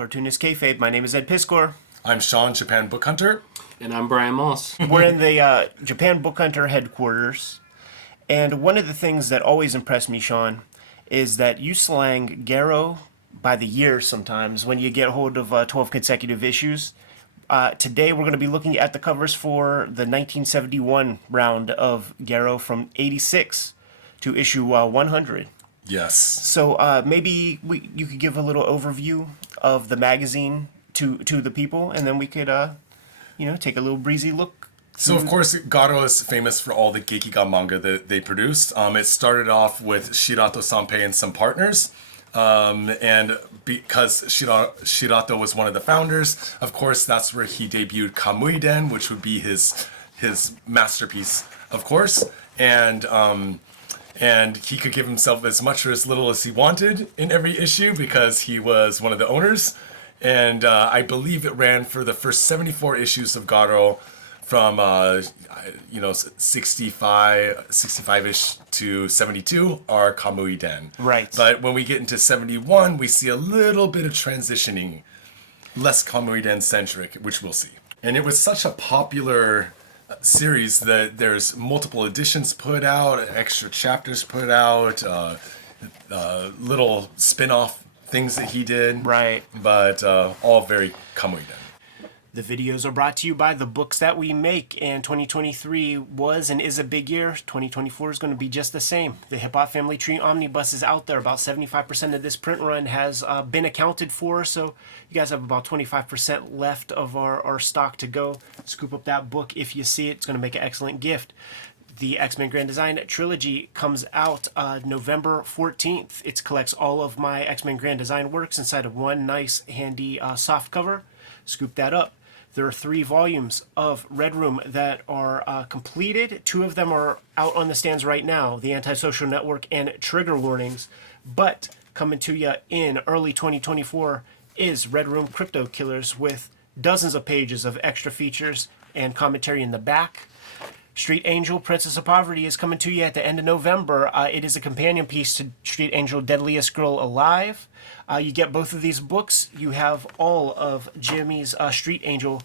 Cartoonist Kayfabe. My name is Ed Piskor. I'm Sean, Japan Book Hunter. And I'm Brian Moss. We're in the Japan Book Hunter headquarters. And one of the things that always impressed me, Sean, is that you slang Garo by the year sometimes when you get hold of 12 consecutive issues. Today we're going to be looking at the covers for the 1971 round of Garo from 86 to issue 100. Yes. So maybe you could give a little overview of the magazine to the people, and then we could take a little breezy look. So of course, Garo is famous for all the Gekiga manga that they produced. It started off with Shirato Sanpei and some partners. And because Shirato was one of the founders, of course, that's where he debuted Kamuiden, which would be his masterpiece, of course. And he could give himself as much or as little as he wanted in every issue because he was one of the owners. And I believe it ran for the first 74 issues of Garo from 65-ish to 72 are Kamuiden. Right. But when we get into 71, we see a little bit of transitioning, less Kamuiden centric, which we'll see. And it was such a popular series that there's multiple editions put out, extra chapters put out, little spin-off things that he did. Right. But all very Kamuiden. The videos are brought to you by the books that we make, and 2023 was and is a big year. 2024 is going to be just the same. The Hip Hop Family Tree Omnibus is out there. About 75% of this print run has been accounted for, so you guys have about 25% left of our stock to go. Scoop up that book if you see it. It's going to make an excellent gift. The X-Men Grand Design Trilogy comes out November 14th. It collects all of my X-Men Grand Design works inside of one nice, handy soft cover. Scoop that up. There are 3 volumes of Red Room that are completed. 2 of them are out on the stands right now, The Antisocial Network and Trigger Warnings. But coming to you in early 2024 is Red Room Crypto Killers with dozens of pages of extra features and commentary in the back. Street Angel, Princess of Poverty is coming to you at the end of November. It is a companion piece to Street Angel, Deadliest Girl Alive. You get both of these books. You have all of Jimmy's Street Angel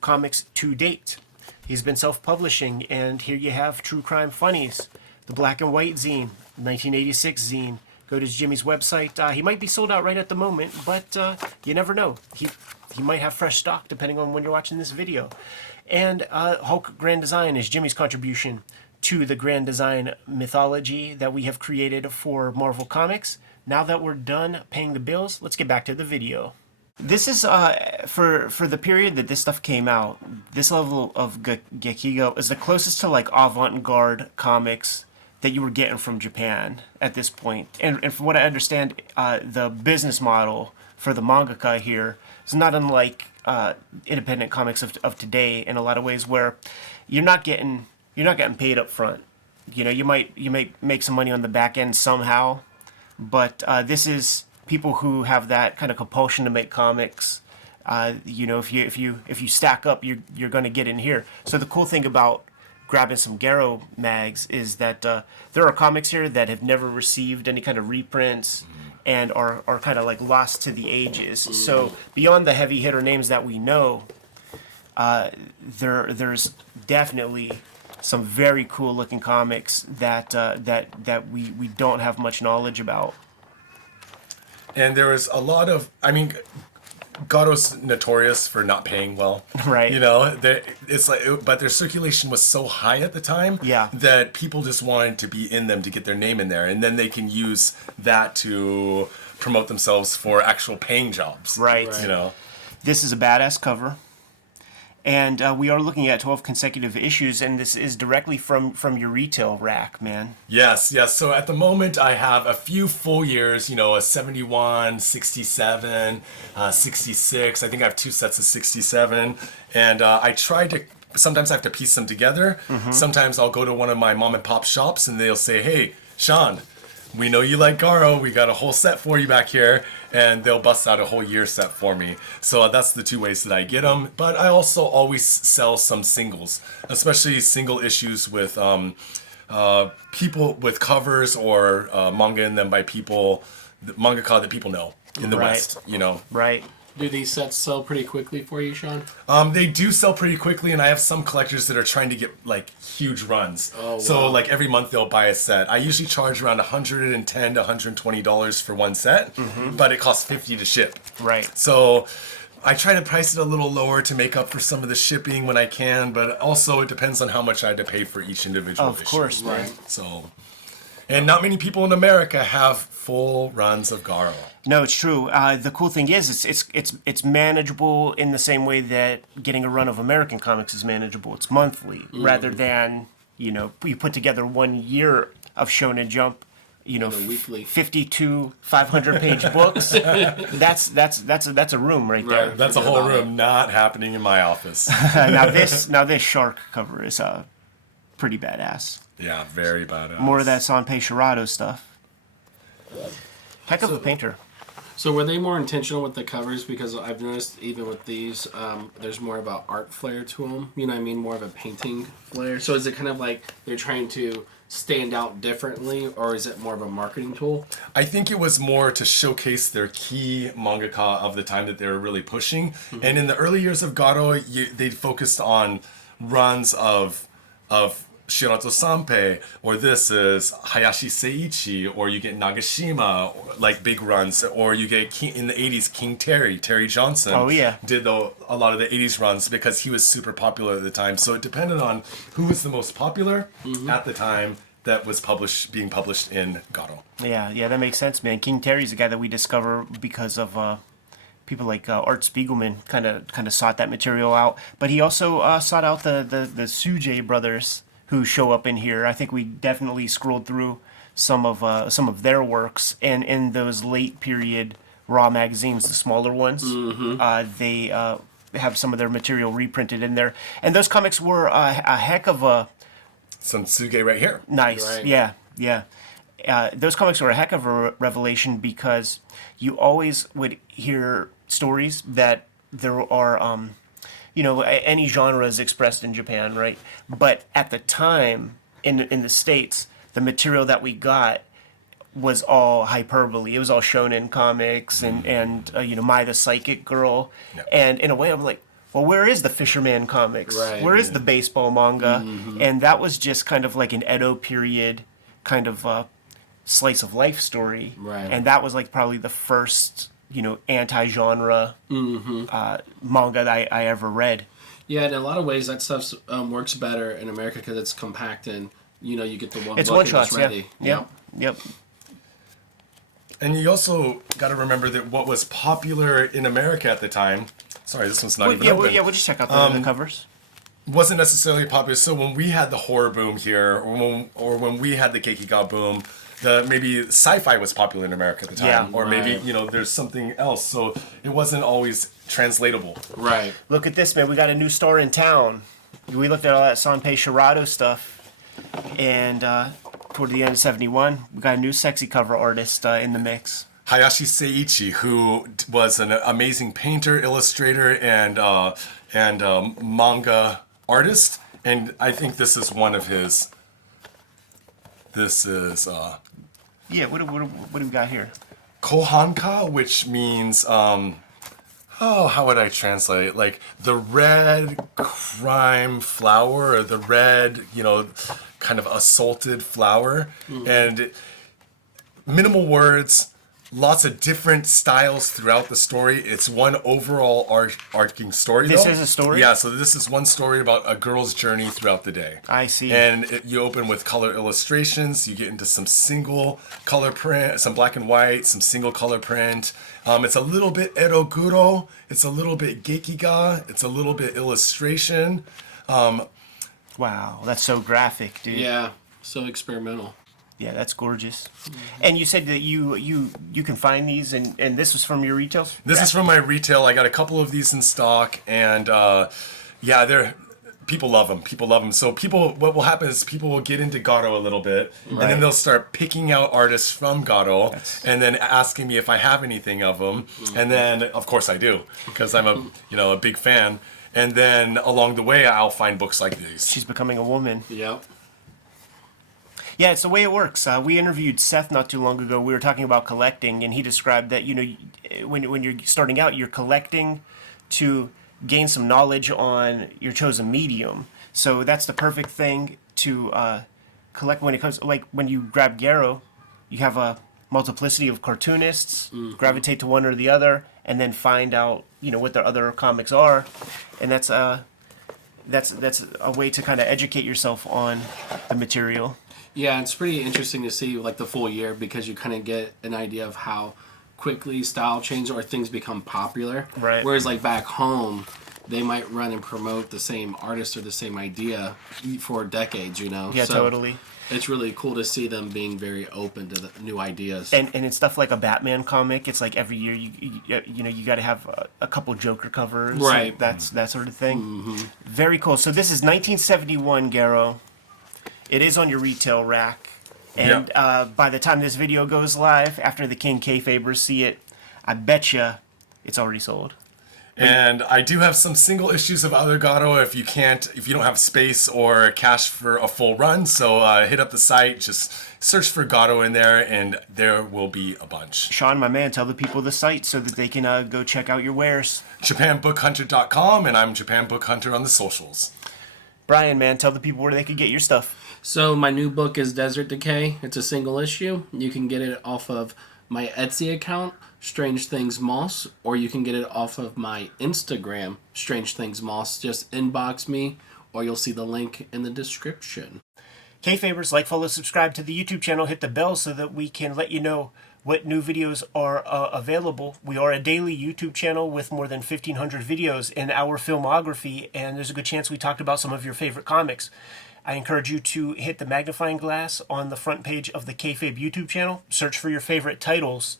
comics to date. He's been self-publishing, and here you have True Crime Funnies, the Black and White zine, 1986 zine. Go to Jimmy's website. He might be sold out right at the moment, but you never know. He might have fresh stock depending on when you're watching this video. And Hulk Grand Design is Jimmy's contribution to the Grand Design mythology that we have created for Marvel Comics. Now that we're done paying the bills, let's get back to the video. This is, for the period that this stuff came out, this level of Gekiga is the closest to like avant-garde comics that you were getting from Japan at this point. And from what I understand, the business model for the mangaka here is not unlike independent comics of today in a lot of ways, where you're not getting paid up front. You might make some money on the back end somehow, but this is people who have that kind of compulsion to make comics. If you stack up, you're going to get in here. So the cool thing about grabbing some Garo mags is that there are comics here that have never received any kind of reprints and are kind of like lost to the ages. So beyond the heavy hitter names that we know, there's definitely some very cool looking comics that we don't have much knowledge about. And there was a lot of, Garo's notorious for not paying well. Right. It's like, but their circulation was so high at the time that people just wanted to be in them to get their name in there, and then they can use that to promote themselves for actual paying jobs. Right. This is a badass cover. And we are looking at 12 consecutive issues, and this is directly from your retail rack, man. Yes. So at the moment, I have a few full years, a 71, 67, 66. I think I have 2 sets of 67. And I try to, sometimes I have to piece them together. Mm-hmm. Sometimes I'll go to one of my mom and pop shops, and they'll say, hey, Sean, we know you like Garo. We got a whole set for you back here. And they'll bust out a whole year set for me. So that's the 2 ways that I get them. But I also always sell some singles, especially single issues with people with covers or manga in them by people, mangaka that people know in the West, Right. Do these sets sell pretty quickly for you, Sean? They do sell pretty quickly, and I have some collectors that are trying to get like huge runs. Oh, wow. So like every month they'll buy a set. I usually charge around $110 to $120 for one set, but it costs $50 to ship. Right. So I try to price it a little lower to make up for some of the shipping when I can, but also it depends on how much I had to pay for each individual Of issue. course, man. Right. So, and not many people in America have full runs of Garo. No, it's true. The cool thing is, it's manageable in the same way that getting a run of American comics is manageable. It's monthly, rather than you put together 1 year of Shonen Jump, weekly. 52 500-page books. That's a room right there. Right. That's a Forget whole about room not happening in my office. Now this shark cover is pretty badass. Yeah, very badass. More of that Sanpei Shirado stuff. Heck of a painter. So were they more intentional with the covers? Because I've noticed even with these, there's more of an art flair to them. You know what I mean? More of a painting flair. So is it kind of like they're trying to stand out differently, or is it more of a marketing tool? I think it was more to showcase their key mangaka of the time that they were really pushing. And in the early years of Garo, they focused on runs of Shirato Sanpei, or this is Hayashi Seiichi, or you get Nagashima, like big runs, or you get in the 80s King Terry Johnson. Oh, yeah. Did a lot of the 80s runs because he was super popular at the time. So it depended on who was the most popular at the time that was being published in Garo. Yeah, that makes sense, man. King Terry's a guy that we discover because of people like Art Spiegelman kind of sought that material out, but he also sought out the Suje brothers who show up in here. I think we definitely scrolled through some of their works, and in those late period Raw magazines, the smaller ones, they have some of their material reprinted in there, and those comics were a heck of a Some Tsuge right here. nice, Right. yeah. Those comics were a heck of a revelation because you always would hear stories that there are any genre is expressed in Japan, right? But at the time, in the States, the material that we got was all hyperbole. It was all shonen comics and Mai the Psychic Girl. Yep. And in a way, I'm like, well, where is the Fisherman comics? Right, Where is the baseball manga? And that was just kind of like an Edo period kind of slice of life story. Right. And that was like probably the first anti-genre manga that I ever read. Yeah, in a lot of ways that stuff works better in America because it's compact and you get the one It's book one and shots, it's ready. Yep. And you also got to remember that what was popular in America at the time, sorry, this one's not even open, We'll just check out the covers. wasn't necessarily popular. So when we had the horror boom here, or when we had the Gekiga boom, maybe sci-fi was popular in America at the time, Yeah, or maybe right. there's something else. So it wasn't always translatable. Right. Look at this, man. We got a new star in town. We looked at all that Sanpei Shirado stuff, and toward the end of '71, we got a new sexy cover artist in the mix. Hayashi Seiichi, who was an amazing painter, illustrator, and manga artist, and I think this is one of his. This is Yeah, what do we got here? Kohanka, which means how would I translate it? Like the red crime flower, or the red, kind of assaulted flower, and minimal words. Lots of different styles throughout the story. It's one overall arcing story. This though. is a story? Yeah, so this is one story about a girl's journey throughout the day. I see. And you open with color illustrations. You get into some single color print, some black and white, some single color print. It's a little bit eroguro. It's a little bit gekiga. It's a little bit illustration. Wow, that's so graphic, dude. Yeah. So experimental. Yeah, that's gorgeous. And you said that you can find these, and this was from your retails? This is from my retail. I got a couple of these in stock, and people love them. People love them. So what will happen is people will get into Garo a little bit, and then they'll start picking out artists from Garo, and then asking me if I have anything of them, and then of course I do, because I'm a big fan. And then along the way, I'll find books like these. She's becoming a woman. Yep. Yeah, it's the way it works. We interviewed Seth not too long ago. We were talking about collecting, and he described that, when you're starting out, you're collecting to gain some knowledge on your chosen medium. So that's the perfect thing to collect when it comes, like when you grab Garo, you have a multiplicity of cartoonists, gravitate to one or the other, and then find out, what their other comics are. And that's a way to kind of educate yourself on the material. Yeah, it's pretty interesting to see like the full year because you kind of get an idea of how quickly style changes or things become popular. Right. Whereas like back home, they might run and promote the same artist or the same idea for decades, Yeah, so totally. It's really cool to see them being very open to the new ideas. And it's stuff like a Batman comic. It's like every year you got to have a couple Joker covers. Right. That's that sort of thing. Very cool. So this is 1971 Garo. It is on your retail rack. And by the time this video goes live, after the King Kayfabers see it, I betcha it's already sold. And I do have some single issues of other Garo if you don't have space or cash for a full run. So hit up the site, just search for Garo in there, and there will be a bunch. Sean, my man, tell the people the site so that they can go check out your wares. JapanBookHunter.com, and I'm Japan Book Hunter on the socials. Brian, man, tell the people where they can get your stuff. So my new book is Desert Decay. It's a single issue. You can get it off of my Etsy account, Strange Things Moss, or you can get it off of my Instagram, Strange Things Moss. Just inbox me, or you'll see the link in the description. Kayfabers, like, follow, subscribe to the YouTube channel, hit the bell so that we can let you know what new videos are available. We are a daily YouTube channel with more than 1,500 videos in our filmography, and there's a good chance we talked about some of your favorite comics. I encourage you to hit the magnifying glass on the front page of the Kayfabe YouTube channel, search for your favorite titles,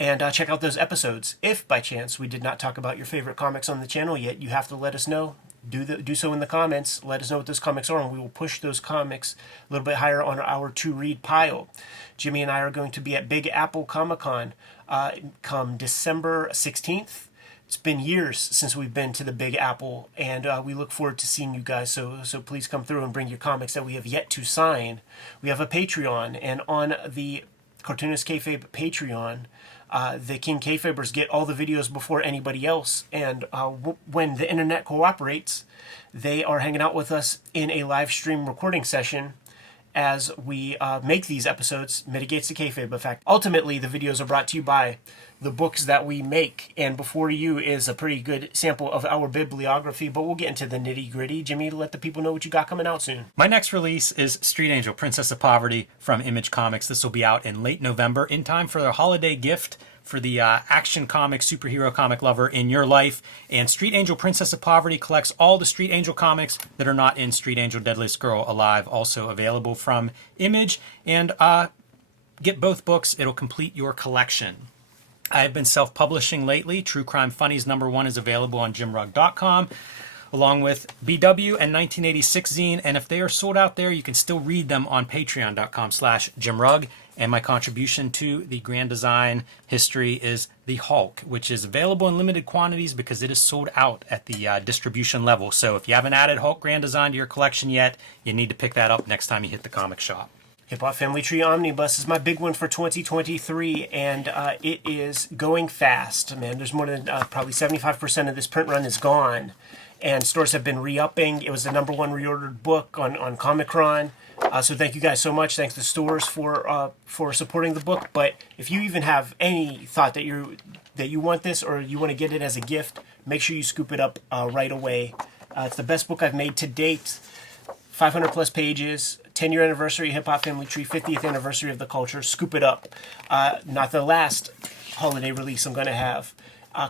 and check out those episodes. If, by chance, we did not talk about your favorite comics on the channel yet, you have to let us know. Do so in the comments. Let us know what those comics are, and we will push those comics a little bit higher on our to-read pile. Jimmy and I are going to be at Big Apple Comic-Con come December 16th. It's been years since we've been to the Big Apple, and we look forward to seeing you guys. So please come through and bring your comics that we have yet to sign. We have a Patreon, and on the Cartoonist Kayfabe Patreon, the King Kayfabers get all the videos before anybody else. And when the internet cooperates, they are hanging out with us in a live stream recording session as we make these episodes. Mitigates the kayfabe effect. Ultimately, the videos are brought to you by the books that we make, and before you is a pretty good sample of our bibliography, but we'll get into the nitty-gritty. Jimmy, let the people know what you got coming out soon. My next release is Street Angel, Princess of Poverty from Image Comics. This will be out in late November, in time for their holiday gift for the action comic, superhero comic lover in your life. And Street Angel, Princess of Poverty collects all the Street Angel comics that are not in Street Angel, Deadliest Girl Alive, also available from Image. And get both books. It'll complete your collection. I've been self-publishing lately. True Crime Funnies #1 is available on jimrugg.com, along with BW and 1986 zine. And if they are sold out there, you can still read them on patreon.com/jimrugg. And my contribution to the Grand Design history is the Hulk, which is available in limited quantities because it is sold out at the distribution level. So if you haven't added Hulk Grand Design to your collection yet, you need to pick that up next time you hit the comic shop. Hip Hop Family Tree Omnibus is my big one for 2023, and it is going fast. Man, there's more than probably 75% of this print run is gone, and stores have been re-upping. It was the #1 reordered book on Comic-Con, so thank you guys so much. Thanks to stores for supporting the book. But if you even have any thought that you want this or you want to get it as a gift, make sure you scoop it up right away. It's the best book I've made to date. 500 plus pages, 10-year anniversary, Hip Hop Family Tree, 50th anniversary of the culture. Scoop it up. Not the last holiday release I'm going to have.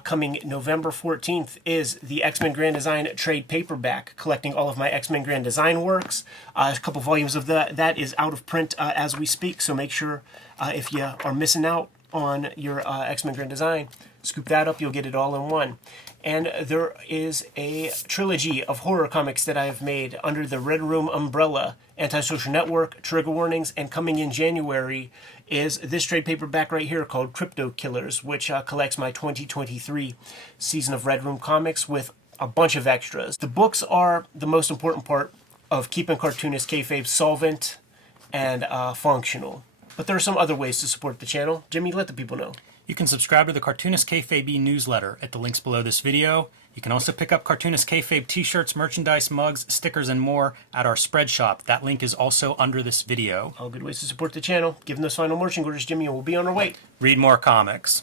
Coming November 14th is the X-Men Grand Design trade paperback, collecting all of my X-Men Grand Design works. A couple volumes of that is out of print as we speak, so make sure if you are missing out on your X-Men Grand Design, scoop that up. You'll get it all in one. And there is a trilogy of horror comics that I have made under the Red Room umbrella, Antisocial Network, Trigger Warnings, and coming in January is this trade paperback right here called Crypto Killers, which collects my 2023 season of Red Room comics with a bunch of extras. The books are the most important part of keeping Cartoonist Kayfabe solvent and functional. But there are some other ways to support the channel. Jimmy, let the people know. You can subscribe to the Cartoonist Kayfabe newsletter at the links below this video. You can also pick up Cartoonist Kayfabe t-shirts, merchandise, mugs, stickers, and more at our spread shop. That link is also under this video. All good ways to support the channel. Give them those final marching orders, Jimmy, and we'll be on our way. Read more comics.